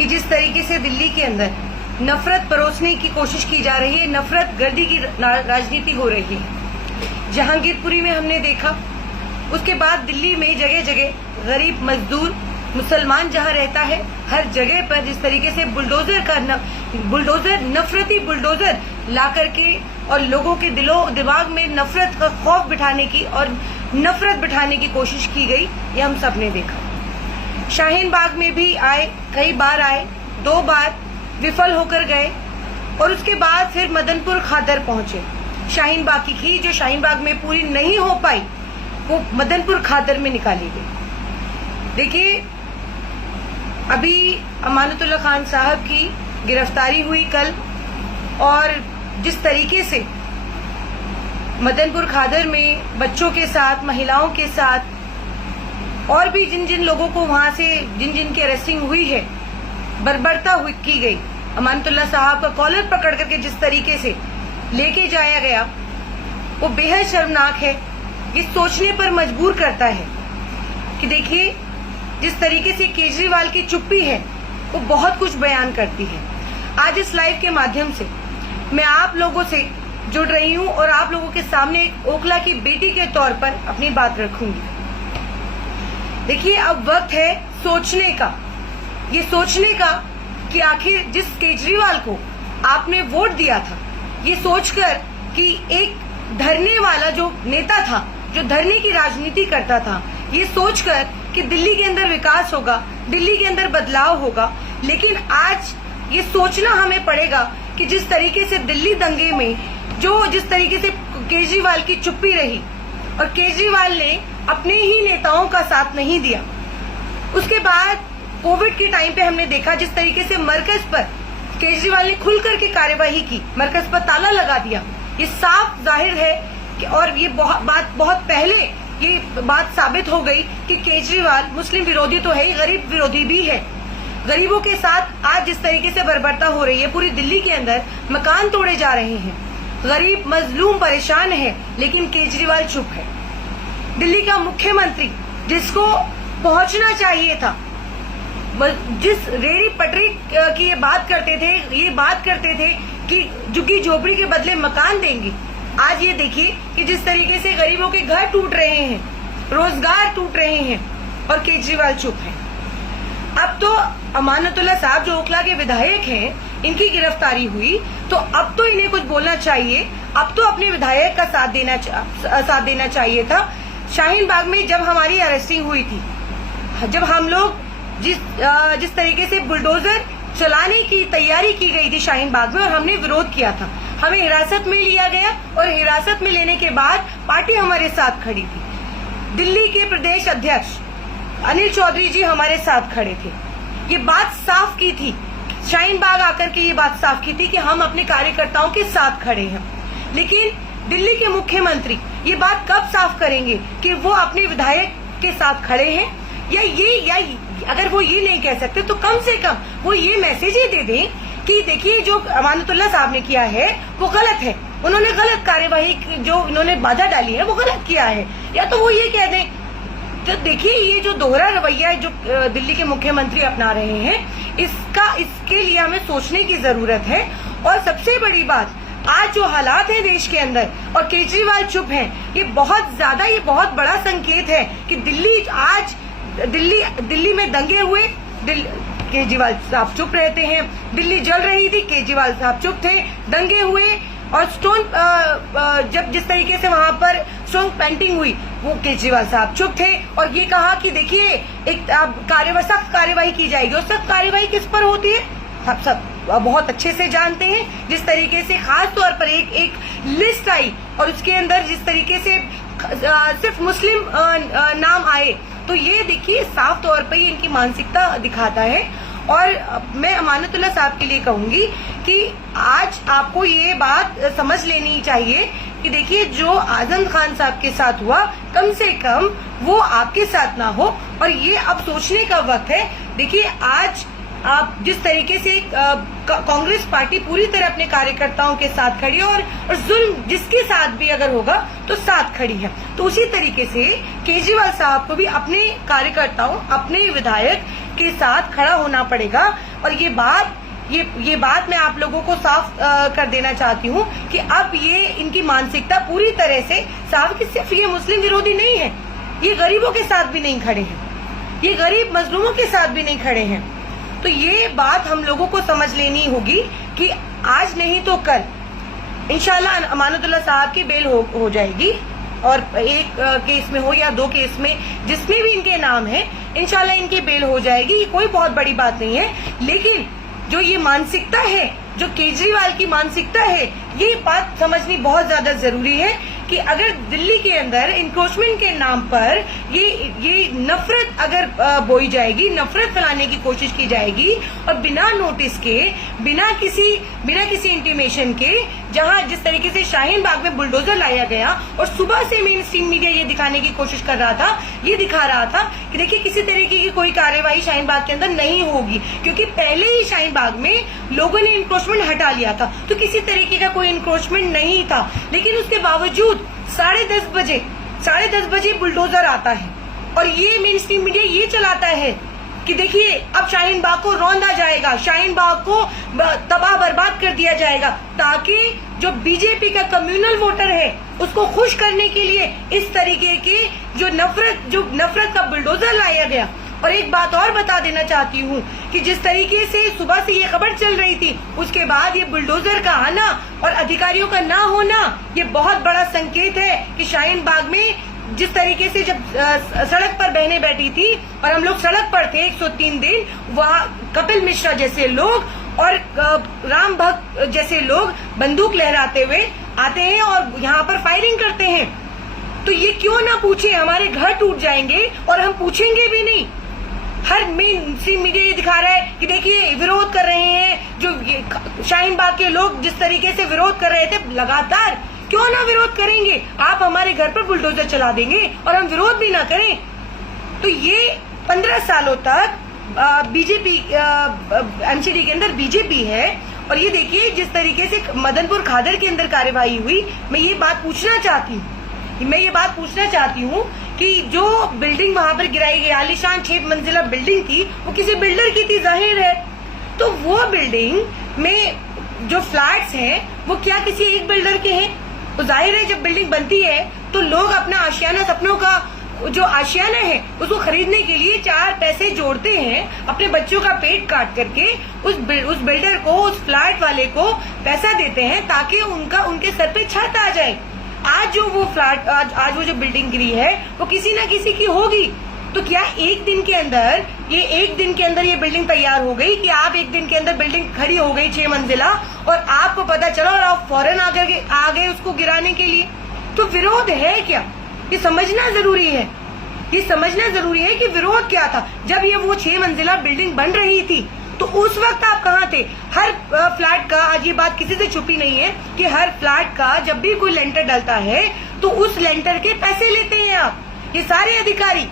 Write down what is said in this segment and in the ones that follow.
कि जिस तरीके से दिल्ली के अंदर नफरत परोसने की कोशिश की जा रही है, नफरत गर्दी की राजनीति हो रही है। जहांगीरपुरी में हमने देखा, उसके बाद दिल्ली में जगह जगह गरीब मजदूर मुसलमान जहां रहता है, हर जगह पर जिस तरीके से बुलडोजर नफरती बुलडोजर ला करके और लोगों के दिमाग में नफरत का खौफ बिठाने की और नफरत बिठाने की कोशिश की गई, ये हम सब ने देखा। शाहीन बाग में भी आए, कई बार आए, 2 बार विफल होकर गए और उसके बाद फिर मदनपुर खादर पहुंचे। शाहीन बाग की खीर जो शाहीन बाग में पूरी नहीं हो पाई, वो मदनपुर खादर में निकाली गई। देखिए, अभी अमानतुल्लाह खान साहब की गिरफ्तारी हुई कल, और जिस तरीके से मदनपुर खादर में बच्चों के साथ, महिलाओं के साथ और भी जिन जिन लोगों को वहां से जिन की अरेस्टिंग हुई है, बर्बरता की गई, अमानतुल्लाह साहब का कॉलर पकड़ करके जिस तरीके से लेके जाया गया, वो बेहद शर्मनाक है। ये सोचने पर मजबूर करता है कि देखिए, जिस तरीके से केजरीवाल की चुप्पी है वो बहुत कुछ बयान करती है। आज इस लाइव के माध्यम से मैं आप लोगों से जुड़ रही हूं और आप लोगों के सामने एक ओखला की बेटी के तौर पर अपनी बात रखूंगी। देखिए, अब वक्त है सोचने का, ये सोचने का कि आखिर जिस केजरीवाल को आपने वोट दिया था, ये सोचकर कि एक धरने वाला जो नेता था, जो धरने की राजनीति करता था, ये सोचकर कि दिल्ली के अंदर विकास होगा, दिल्ली के अंदर बदलाव होगा, लेकिन आज ये सोचना हमें पड़ेगा कि जिस तरीके से दिल्ली दंगे में जिस तरीके से केजरीवाल की चुप्पी रही और केजरीवाल ने अपने ही नेताओं का साथ नहीं दिया। उसके बाद कोविड के टाइम पे हमने देखा जिस तरीके से मरकज पर केजरीवाल ने खुल करके कार्यवाही की, मरकज पर ताला लगा दिया। ये साफ जाहिर है कि, और ये बहुत पहले ये बात साबित हो गई कि केजरीवाल मुस्लिम विरोधी तो है ही, गरीब विरोधी भी है। गरीबों के साथ आज जिस तरीके से बर्बरता हो रही है, पूरी दिल्ली के अंदर मकान तोड़े जा रहे हैं, गरीब मजलूम परेशान है, लेकिन केजरीवाल चुप है। दिल्ली का मुख्यमंत्री जिसको पहुंचना चाहिए था, जिस रेडी पटरी की ये बात करते थे कि झुग्गी झोपड़ी के बदले मकान देंगे, आज ये देखिए कि जिस तरीके से गरीबों के घर टूट रहे हैं, रोजगार टूट रहे हैं, और केजरीवाल चुप है। अब तो अमानतुल्लाह साहब जो ओखला के विधायक हैं, इनकी गिरफ्तारी हुई, तो अब तो इन्हें कुछ बोलना चाहिए, अब तो अपने विधायक का साथ देना चाहिए था। शाहीन बाग में जब हमारी अरेस्टिंग हुई थी, जब हम लोग जिस तरीके से बुलडोजर चलाने की तैयारी की गई थी शाहीन बाग में, और हमने विरोध किया था, हमें हिरासत में लिया गया, और हिरासत में लेने के बाद पार्टी हमारे साथ खड़ी थी। दिल्ली के प्रदेश अध्यक्ष अनिल चौधरी जी हमारे साथ खड़े थे। ये बात साफ की थी, शाहीन बाग आकर के ये बात साफ की थी कि हम अपने कार्यकर्ताओं के साथ खड़े हैं। लेकिन दिल्ली के मुख्यमंत्री ये बात कब साफ करेंगे कि वो अपने विधायक के साथ खड़े हैं, या अगर वो ये नहीं कह सकते तो कम से कम वो ये मैसेज ही दे दें कि देखिए, जो अमानतुल्लाह साहब ने किया है वो गलत है, उन्होंने गलत कार्यवाही, जो इन्होंने बाधा डाली है वो गलत किया है, या तो वो ये कह दें। तो देखिए, ये जो दोहरा रवैया जो दिल्ली के मुख्यमंत्री अपना रहे हैं, इसके लिए हमें सोचने की जरूरत है। और सबसे बड़ी बात, आज जो हालात है देश के अंदर और केजरीवाल चुप हैं, ये बहुत बड़ा संकेत है कि दिल्ली में दंगे हुए, केजरीवाल साहब चुप रहते हैं। दिल्ली जल रही थी, केजरीवाल साहब चुप थे, दंगे हुए, और जब जिस तरीके से वहां पर स्टोन पेंटिंग हुई, वो केजरीवाल साहब चुप थे और ये कहा कि देखिए, एक सख्त कार्यवाही की जाएगी। और सख्त कार्यवाही किस पर होती है आप सब बहुत अच्छे से जानते हैं। जिस तरीके से खास तौर पर एक लिस्ट आई और उसके अंदर जिस तरीके से सिर्फ मुस्लिम नाम आए, तो ये देखिए साफ तौर पर इनकी मानसिकता दिखाता है। और मैं अमानतुल्लाह साहब के लिए कहूंगी कि आज आपको ये बात समझ लेनी चाहिए कि देखिए, जो आजम खान साहब के साथ हुआ, कम से कम वो आपके साथ ना हो। और ये अब सोचने का वक्त है। देखिए, आज आप जिस तरीके से कांग्रेस पार्टी पूरी तरह अपने कार्यकर्ताओं के साथ खड़ी है और जुल्म जिसके साथ भी अगर होगा तो साथ खड़ी है, तो उसी तरीके से केजरीवाल साहब को भी अपने कार्यकर्ताओं, अपने विधायक के साथ खड़ा होना पड़ेगा। और ये बात मैं आप लोगों को साफ कर देना चाहती हूँ कि अब ये इनकी मानसिकता पूरी तरह से साफ कि सिर्फ ये मुस्लिम विरोधी नहीं है, ये गरीबों के साथ भी नहीं खड़े हैं, ये गरीब मजलूमों के साथ भी नहीं खड़े हैं। तो ये बात हम लोगों को समझ लेनी होगी कि आज नहीं तो कल इंशाल्लाह अमानतुल्लाह साहब की बेल हो जाएगी, और एक केस में हो या 2 केस में जिसमें भी इनके नाम है इंशाल्लाह इनकी बेल हो जाएगी। ये कोई बहुत बड़ी बात नहीं है, लेकिन जो ये मानसिकता है, जो केजरीवाल की मानसिकता है, ये बात समझनी बहुत ज्यादा जरूरी है कि अगर दिल्ली के अंदर इंक्रोचमेंट के नाम पर ये नफरत अगर बोई जाएगी, नफरत फैलाने की कोशिश की जाएगी, और बिना नोटिस के, बिना किसी इंटीमेशन के, जहां जिस तरीके से शाहीन बाग में बुलडोजर लाया गया और सुबह से मेन स्ट्रीम मीडिया ये दिखाने की कोशिश कर रहा था, ये दिखा रहा था कि देखिए किसी तरीके की कोई कार्यवाही शाहीन बाग के अंदर नहीं होगी, क्योंकि पहले ही शाहीन बाग में लोगों ने इंक्रोचमेंट हटा लिया था, तो किसी तरीके का कोई इंक्रोचमेंट नहीं था। लेकिन उसके बावजूद 10:30 बजे बुलडोजर आता है और ये मेन स्ट्रीम मीडिया ये चलाता है कि देखिए अब शाहीन बाग को रौंदा जाएगा, शाहीन बाग को तबाह बर्बाद कर दिया जाएगा, ताकि जो बीजेपी का कम्युनल वोटर है उसको खुश करने के लिए इस तरीके के जो नफरत का बुलडोजर लाया गया। और एक बात और बता देना चाहती हूँ कि जिस तरीके से सुबह से ये खबर चल रही थी, उसके बाद ये बुलडोजर का आना और अधिकारियों का ना होना, ये बहुत बड़ा संकेत है कि शाहीन बाग में जिस तरीके से जब सड़क पर बहनें बैठी थी और हम लोग सड़क पर थे 103 दिन, वहाँ कपिल मिश्रा जैसे लोग और राम भक्त जैसे लोग बंदूक लहराते हुए आते हैं और यहाँ पर फायरिंग करते हैं। तो ये क्यों ना पूछे, हमारे घर टूट जाएंगे और हम पूछेंगे भी नहीं। हर मेन स्ट्रीम मीडिया ये दिखा रहा है कि देखिए विरोध कर रहे हैं, जो शाहीन बाग के लोग जिस तरीके से विरोध कर रहे थे लगातार, क्यों ना विरोध करेंगे। आप हमारे घर पर बुलडोजर चला देंगे और हम विरोध भी ना करें। तो ये 15 सालों तक बीजेपी एमसीडी के अंदर बीजेपी है, और ये देखिए जिस तरीके से मदनपुर खादर के अंदर कार्यवाही हुई। मैं ये बात पूछना चाहती हूँ कि जो बिल्डिंग वहां पर गिराई गई, आलीशान 6 मंजिला बिल्डिंग थी, वो किसी बिल्डर की थी, जाहिर है। तो वो बिल्डिंग में जो फ्लैट्स हैं वो क्या किसी एक बिल्डर के हैं? तो जाहिर है जब बिल्डिंग बनती है तो लोग अपना आशियाना, सपनों का जो आशियाना है उसको खरीदने के लिए 4 पैसे जोड़ते हैं, अपने बच्चों का पेट काट करके उस बिल्डर को, उस फ्लैट वाले को पैसा देते हैं ताकि उनके सर पे छत आ जाए। आज वो जो बिल्डिंग गिरी है वो किसी ना किसी की होगी। तो क्या एक दिन के अंदर ये बिल्डिंग तैयार हो गई कि आप एक दिन के अंदर बिल्डिंग खड़ी हो गई 6 मंजिला और आपको पता चला और आप फौरन आ गए उसको गिराने के लिए? तो विरोध है क्या, ये समझना जरूरी है। ये समझना जरूरी है कि विरोध क्या था। जब ये वो 6 मंजिला बिल्डिंग बन रही थी तो उस वक्त आप कहाँ थे? हर फ्लैट का, आज ये बात किसी से छुपी नहीं है कि हर फ्लैट का जब भी कोई लेंटर डलता है तो उस लेंटर के पैसे लेते हैं आप, ये सारे अधिकारी।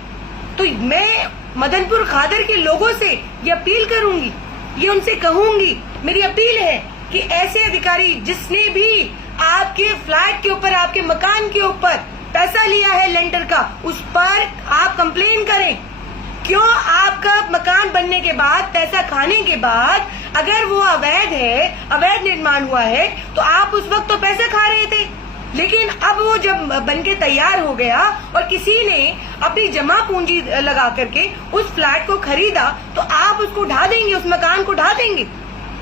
तो मैं मदनपुर खादर के लोगों से ये अपील करूंगी, ये उनसे कहूंगी, मेरी अपील है कि ऐसे अधिकारी जिसने भी आपके फ्लैट के ऊपर, आपके मकान के ऊपर पैसा लिया है लेंटर का, उस पर आप कंप्लेन करें। क्यों आपका मकान बनने के बाद, पैसा खाने के बाद, अगर वो अवैध है, अवैध निर्माण हुआ है, तो आप उस वक्त तो पैसा खा रहे थे, लेकिन अब वो जब बनके तैयार हो गया और किसी ने अपनी जमा पूंजी लगा करके उस फ्लैट को खरीदा, तो आप उसको ढा देंगे, उस मकान को ढा देंगे।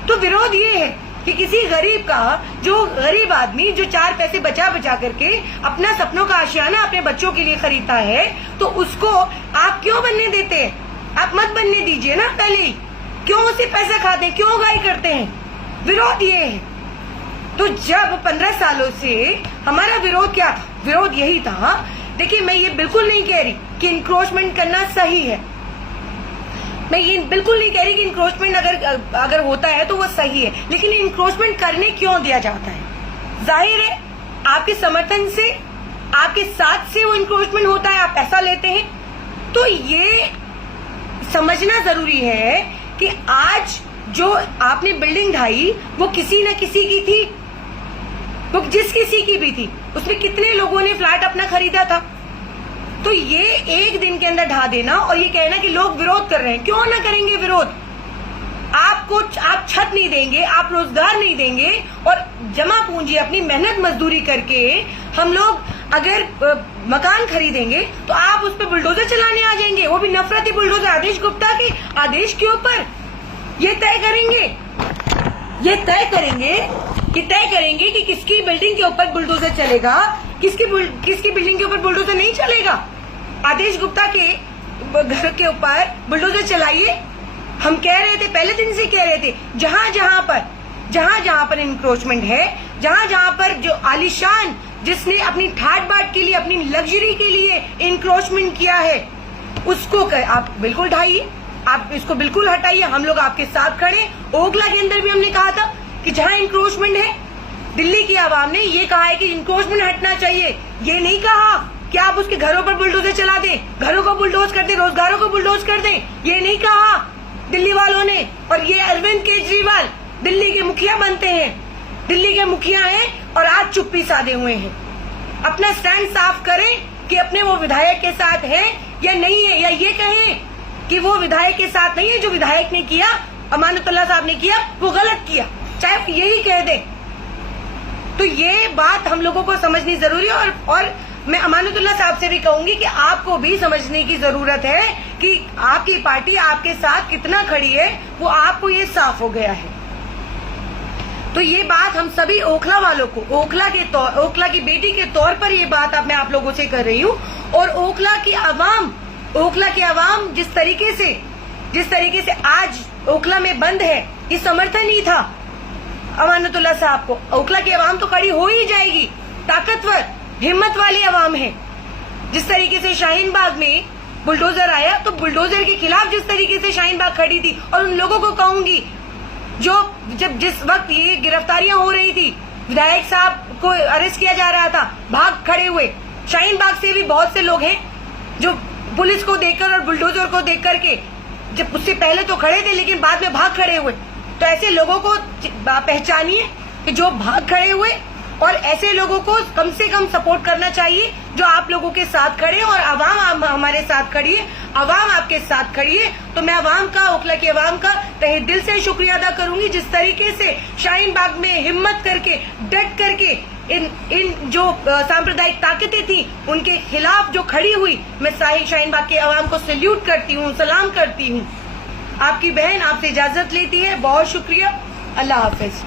तो विरोध ये है कि किसी गरीब का, जो गरीब आदमी जो 4 पैसे बचा करके अपना सपनों का आशियाना अपने बच्चों के लिए खरीदता है, तो उसको आप क्यों बनने देते हैं? आप मत बनने दीजिए ना पहले ही। क्यों उसे पैसा खाते हैं, क्यों गाय करते हैं? विरोध ये है। तो जब 15 सालों से हमारा विरोध क्या था? विरोध यही था। देखिए मैं ये बिल्कुल नहीं कह रही कि इंक्रोचमेंट करना सही है, मैं ये बिल्कुल नहीं कह रही कि इंक्रोचमेंट अगर होता है तो वो सही है, लेकिन इंक्रोचमेंट करने क्यों दिया जाता है? जाहिर है आपके समर्थन से, आपके साथ से वो इंक्रोचमेंट होता है, आप पैसा लेते हैं। तो ये समझना जरूरी है कि आज जो आपने बिल्डिंग ढाई वो किसी न किसी की थी, वो जिस किसी की भी थी, उसमें कितने लोगों ने फ्लैट अपना खरीदा था। तो ये एक दिन के अंदर ढा देना और ये कहना कि लोग विरोध कर रहे हैं, क्यों ना करेंगे विरोध? आप छत नहीं देंगे, आप रोजगार नहीं देंगे, और जमा पूंजी अपनी मेहनत मजदूरी करके हम लोग अगर मकान खरीदेंगे तो आप उस पर बुलडोजर चलाने आ जाएंगे, वो भी नफरती बुलडोजर आदेश गुप्ता के आदेश के ऊपर। ये तय करेंगे कि किसकी बिल्डिंग के ऊपर बुलडोजर चलेगा, किसकी बिल्डिंग के ऊपर बुलडोजर नहीं चलेगा। आदेश गुप्ता के घर के ऊपर बुलडोजर चलाइए। हम कह रहे थे, पहले दिन से कह रहे थे, जहां जहां पर इंक्रोचमेंट है, जहां पर जो आलिशान, जिसने अपनी ठाट बाट के लिए, अपनी लग्जरी के लिए इंक्रोचमेंट किया है, उसको आप बिल्कुल ढाइए, आप इसको बिल्कुल हटाइए। हम लोग आपके साथ खड़े। ओखला के अंदर भी हमने कहा था कि जहां इंक्रोचमेंट है, दिल्ली की आवाम ने ये कहा है कि इंक्रोचमेंट हटना चाहिए। ये नहीं कहा कि आप उसके घरों पर बुलडोजर चला दें, घरों को बुलडोज कर दें, रोजगारों को बुलडोज कर दें। ये नहीं कहा दिल्ली वालों ने। और ये अरविंद केजरीवाल दिल्ली के मुखिया बनते हैं, दिल्ली के मुखिया हैं और आज चुप्पी साधे हुए हैं। अपना स्टैंड साफ करें कि अपने वो विधायक के साथ है या नहीं है, या ये कहें कि वो विधायक के साथ नहीं है, जो विधायक ने किया, अमानतुल्लाह साहब ने किया, वो गलत किया, चाहे यही कह दे। तो ये बात हम लोगों को समझनी जरूरी है। और मैं अमानतुल्लाह साहब से भी कहूंगी कि आपको भी समझने की जरूरत है कि आपकी पार्टी आपके साथ कितना खड़ी है, वो आपको ये साफ हो गया है। तो ये बात हम सभी ओखला वालों को, ओखला की बेटी के तौर पर ये बात मैं आप लोगों से कर रही हूँ। और ओखला की आवाम जिस तरीके से आज ओखला में बंद है, ये समर्थन ही था अमानतुल्लाह साहब को। ओखला की आवाम तो खड़ी हो ही जाएगी, ताकतवर हिम्मत वाली आवाम है। जिस तरीके से शाहीन बाग में बुलडोजर आया, तो बुलडोजर के खिलाफ जिस तरीके से शाहीन बाग खड़ी थी, और उन लोगों को कहूंगी जिस वक्त ये गिरफ्तारियां हो रही थी, विधायक साहब को अरेस्ट किया जा रहा था, भाग खड़े हुए। शाहीन बाग से भी बहुत से लोग हैं जो पुलिस को देखकर और बुलडोजर को देख करके, जब उससे पहले तो खड़े थे लेकिन बाद में भाग खड़े हुए। तो ऐसे लोगों को पहचानिए कि जो भाग खड़े हुए, और ऐसे लोगों को कम से कम सपोर्ट करना चाहिए जो आप लोगों के साथ खड़े हैं। और आवाम हमारे साथ खड़ी है, आवाम आपके साथ खड़ी है। तो मैं आवाम का, ओखला की आवाम का तहे दिल से शुक्रिया अदा करूंगी, जिस तरीके से शाहीन बाग में हिम्मत करके, डट करके इन जो सांप्रदायिक ताकतें थी उनके खिलाफ जो खड़ी हुई। मैं शाहीन बाग के आवाम को सैल्यूट करती हूँ, सलाम करती हूँ। आपकी बहन आपसे इजाजत लेती है। बहुत शुक्रिया। अल्लाह हाफिज।